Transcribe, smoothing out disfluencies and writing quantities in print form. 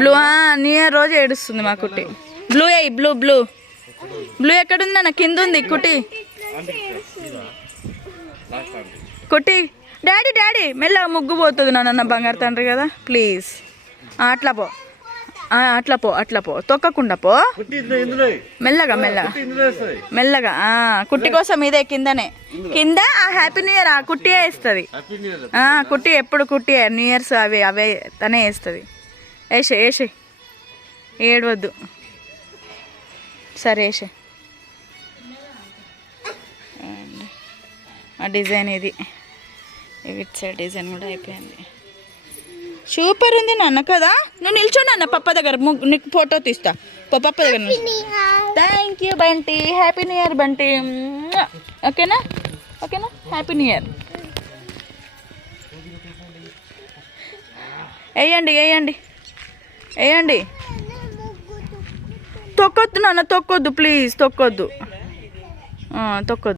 Blue new year రోజు ఏడుస్తుంది మా కుట్టి. బ్లూ అయ్యి బ్లూ బ్లూ బ్లూ ఎక్కడుంది నాన్న? కింద ఉంది కుట్టి. కుట్టి డాడీ డాడీ మెల్లగా ముగ్గు పోతుంది నాన్న, బంగారు తండ్రి కదా, ప్లీజ్ అట్లా పో అట్లా పో అట్లా పో, తొక్కకుండా పో, మెల్లగా మెల్లగా మెల్లగా. కుట్టి కోసం ఇదే కిందనే కింద. హ్యాపీ న్యూ ఇయర్ కుట్టియే వేస్తుంది. కుట్టి ఎప్పుడు కుట్టి న్యూ ఇయర్స్ అవే అవే తనే వేస్తుంది. వేసే వేసే ఏడవద్దు, సరే వేసే. ఆ డిజైన్ ఇది ఇటు సైడ్ డిజైన్ కూడా అయిపోయింది. సూపర్ ఉంది నాన్న కదా. నువ్వు నిల్చోండి అన్న పప్ప దగ్గర, నీకు ఫోటో తీస్తా పప్ప దగ్గర. Thank you Bunty, happy new year Bunty. ఓకేనా ఓకేనా, హ్యాపీ న్యూ ఇయర్. వేయండి వేయండి వేయండి. తొక్కొద్దు నాన్న, తొక్కొద్దు ప్లీజ్, తొక్కొద్దు తొక్కొద్దు.